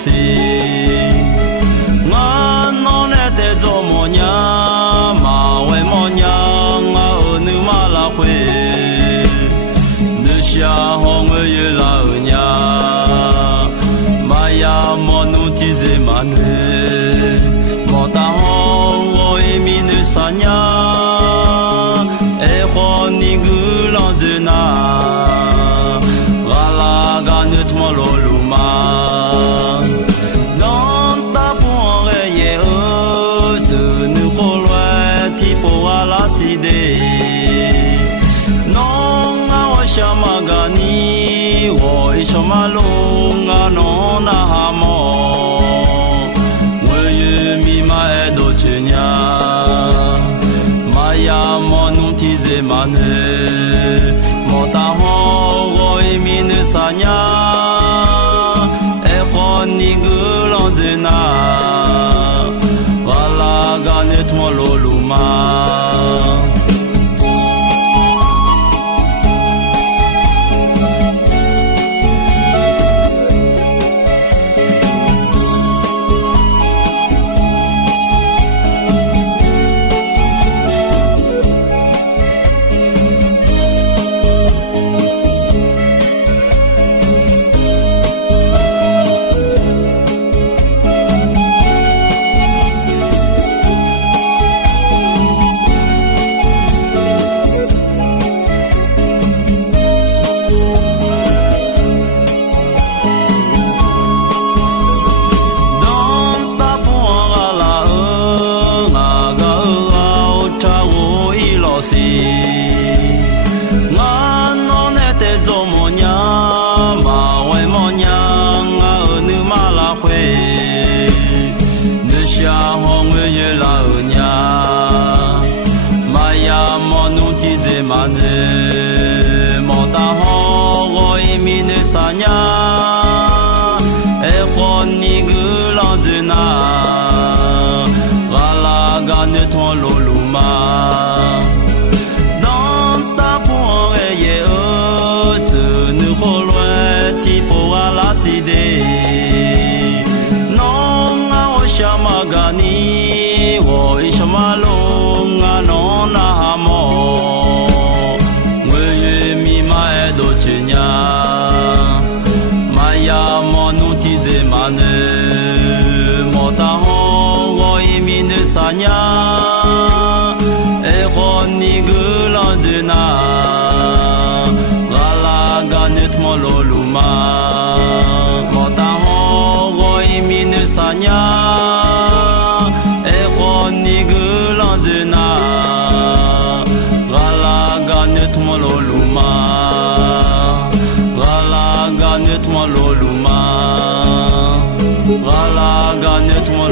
si nga non ete zo mo nya ma we mo nya nga nu ma la kwe de sha hong ye la nya ma ya mo nu ti ze ma ne mo ta hong wo e mi ne sa nya e ho ni gu la de na la ga ne mo lo lu ma Shamagani wo ishomalunga no na hamo we mi ma edo chenya maya monunti ze mane mota ho wo mi ne sanya e khoni gulon zena wala ganet mololuma sanya e khoni gulandena wala gane ton loluma dans ta pour ye tu ne kholoe ti pour la side non a shamagani wo ishamalunga non na hamo we mi ma edo chenya mota ho wo mi ne sanya e khoni gulandena wala ganet mololuma mota ho wo mi ne sanya e khoni gulandena wala ganet mololuma wala ganet mololuma Wala ganet mo